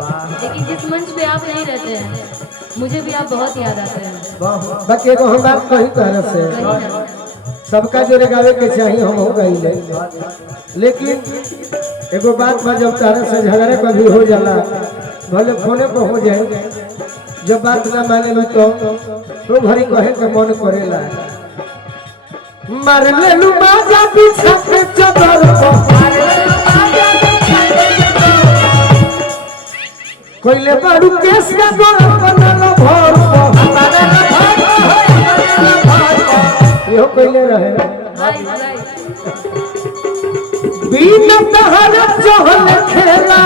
लेकिन जिस मंच पे आप नहीं रहते हैं मुझे भी आप बहुत याद आते हैं। बाकी एगो हम बात कही तरह से सबका जोरे गावे के चाहिए हम हो गई लेकिन एगो बात बा जब तारा से झगड़ा कभी हो जाला भले फोने पर हो जाए जब बात ना माने में तो भरी कहे के मन करेला मार ले लू बाजा पीछा के चदर कोइले बाड़ू केस का गोरा बनल भर यो कोइले रहे बिना तहरा चहल खेला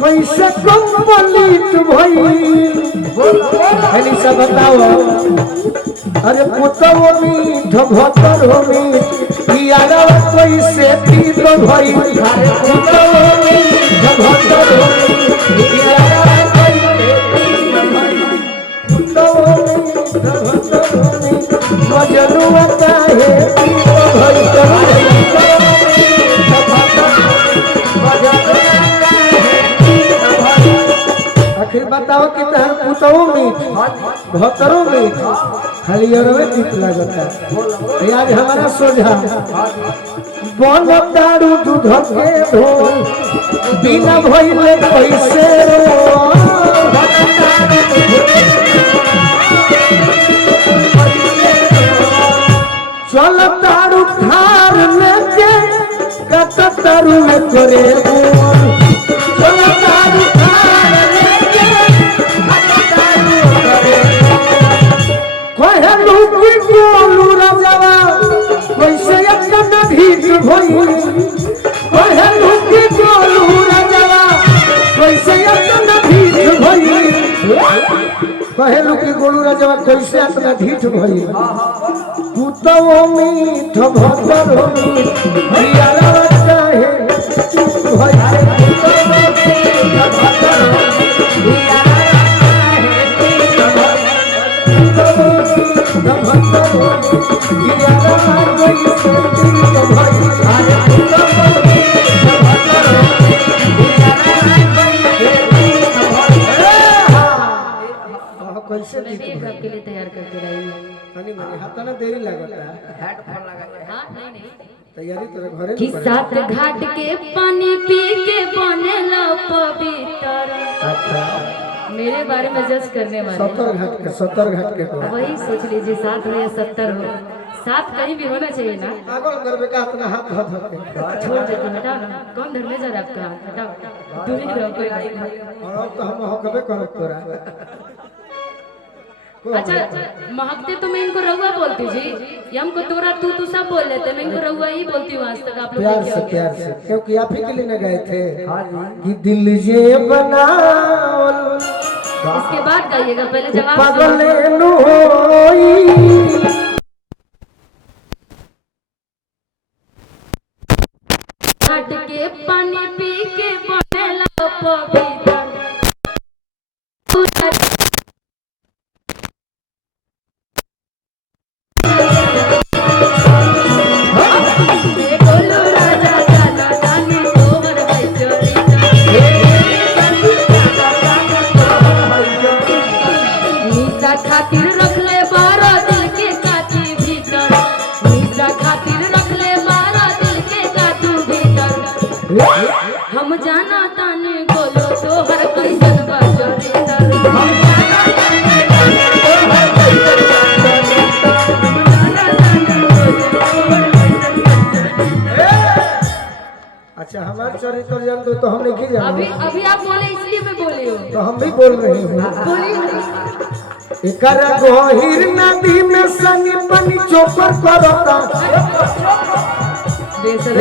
कैसे कंप्लीट भई सब बताओ अरे पुतव मीठ भतर हो मीठ पियारा कैसे पीत भई अरे पुतव मीठ भतर हो मीठ पियारा कैसे पुतव मीठ भतर हो मीठ मजनुआ काहे पीत भई आखिर बताओ कि तहर पुतौ मीठ भतरो मीठ खाली में चित लगता आज हमारा सोझा बन दारू दूध के धो बिना भइले कैसे चल दारू खार लेके कत दारू में करे चल दारू खार गोलू राजावा कैसे इतना भीड़ भई कहलू कि गोलू राजावा कैसे इतना भीड़ भई कहलू कि गोलू राजावा कैसे इतना ढीठ भई पुतौ मीठ भतर हो पियारा काहे भई पुतौ मीठ भतर हो कैसे आपके लिए तैयार करके लाई तनी मनी हाथ ना देरी लगता हेडफोन लगा हां नहीं तैयारी तेरे घरे कि सात घाट के पानी पी के बनेला पवित्र। अच्छा मेरे बारे में जज करने वाले 70 घाट के वही सोच लीजिए 7 हो या 70 हो 7 कहीं भी होना चाहिए ना। पागल करबे का अपना हाथ धो धो के छोड़ देते हटाओ ना कौन धरने जा रहा आपका हाथ हटाओ दूर ही रहो कोई बात नहीं। और तो हम हकबे करब तोरा अच्छा महकते तो मैं इनको रहुआ बोलती जी ये हमको तोरा तू सब बोल लेते मैं इनको रहुआ ही बोलती हूँ आज तक आप लोग प्यार से क्योंकि आप ही के लिए न गए थे कि दिल ये बनावल इसके बाद गाइएगा पहले जवाब पागल नु होई घाट के पानी पी के बनेला पवित्र। खातिर रख ले 12 दिल के काटी भीतर निशा खातिर रख ले 12 दिल के काटी भीतर हम जाना ताने बोलो तो हर कैसन बजरे हम जाना ताने बोलो तो हर कैसन अच्छा हमारे चरित्र जान दो तो हम नहीं जान अभी आप बोले इसलिए मैं बोली हूँ तो हम भी बोल रहे हैं बोलिए एकर गहिर नदी में सनी पानी चोकर करता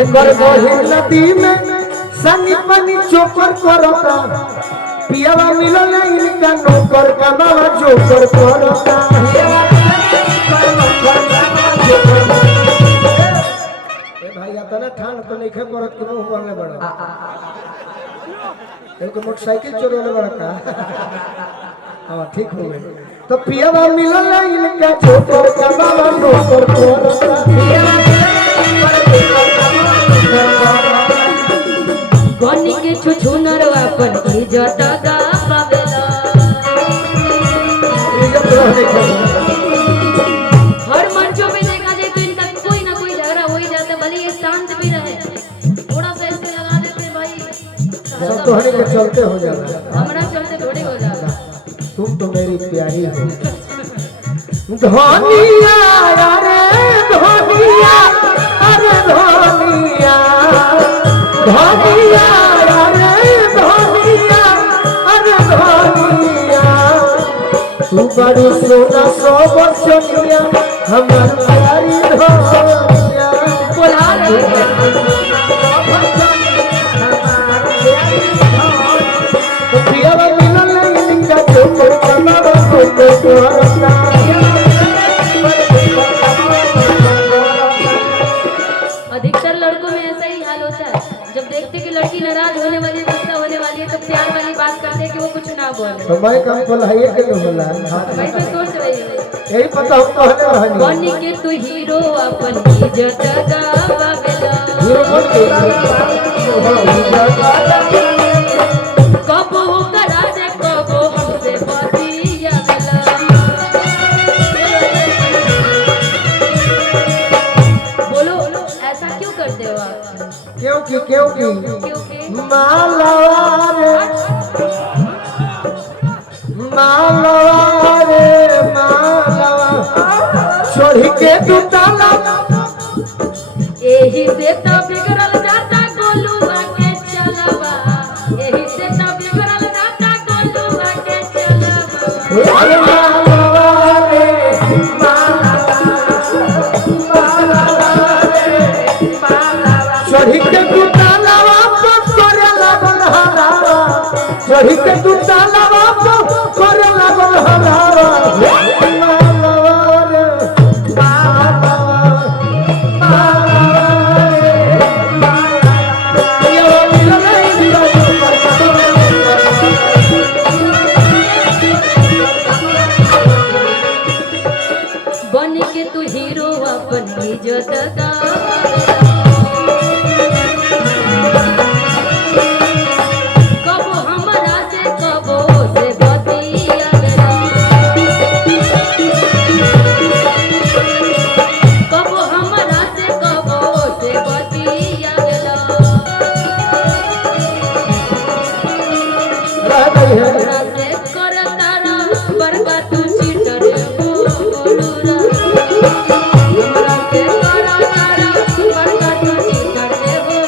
एकर गहिर नदी में सनी पानी चोकर करता पियावा मिलल इनका नौकर कमावा जोकर करता ए भाई इतना ठान तो नहीं खे परत के मुंह बोलने बड़ा एक मोटरसाइकिल चोरले बड़ा का हां ठीक हो गए तो पियावा मिलल इनका जोकर कमावा नौकर करता पियावा मिलल बनी के छुछुनर अपन इज्जत गावेला हर मंचों में देखा जाए तो इनका कोई ना कोई झगड़ा हो ही जाता है, भले ये शांत भी रहे थोड़ा सा ऐसे लगा देते भाई सब तो हने के चलते हो जाता है। हमारा चलते थोड़ी हो जाता। तुम तो मेरी प्यारी हो धनिया अरे धनिया अरे धनिया धनिया अरे धनिया अरे धनिया तू बड़ी सोना सो बचनिया हमार प्यारी धनिया बोला रही है प्रिया मिलन इनका जो करना को करना अधिकतर लड़कों में ऐसा ही हाल होता है, जब देखते कि लड़की नाराज होने वाली है, गुस्सा होने वाली है, तो प्यार वाली बात करते हैं कि वो कुछ ना बोले। तो मैं कम बोलाइए के लोग बोला भाई तो सोच रही है यही पता हम कहने रहनी बनी के तू हीरो अपन इज्जत गावेला हीरो बन के कबो करा दे कबो हमसे बतियावेला बोलो ऐसा क्यों करते हो आप? क्योंकि क्योंकि मालवारे मालवा छोड़ी के तू ताला यही से तो बिगड़ल जाता गोलुआ के चलवा यही से तो बिगड़ल जाता गोलुआ के चलवा अरे मालवारे छोड़ी के तू ताला वापस करे लागल हरावा छोड़ी के तू ताला वापस करे लागल हरावा मालवारे बन के तू हीरो अपन इज्जत कबो हमरा से कबो से बतियावेला कबो हमरा से कबो से बतियावेला रह गई है हमरा से करतारा बड़का तू चीटर बोलूरा हमरा से करतारा बड़का तू चीटर देबो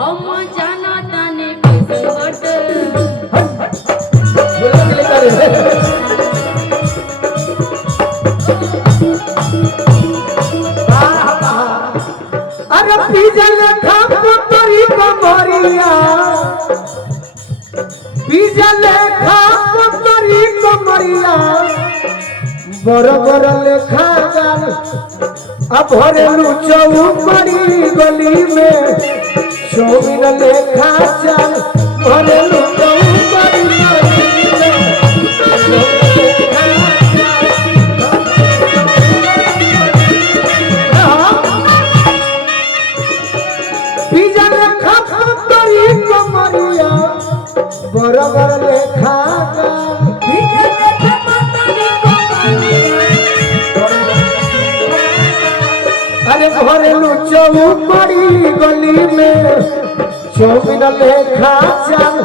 हम जाना ताने कैसे हट बोला के लेकर अरे पीजल खाप तोरी कमरिया पीजल खाप तोरी कमरिया बड़ लेखा गाल अब भरेलू चौपड़ी गली में चौमिन लेखा चाल भरेलू चौपड़ी गली में पीजल खाप तोरी कमरिया बड़ लेखा गाल अरे भरेलू चौपड़ी गली में चौमिन लेखा चाल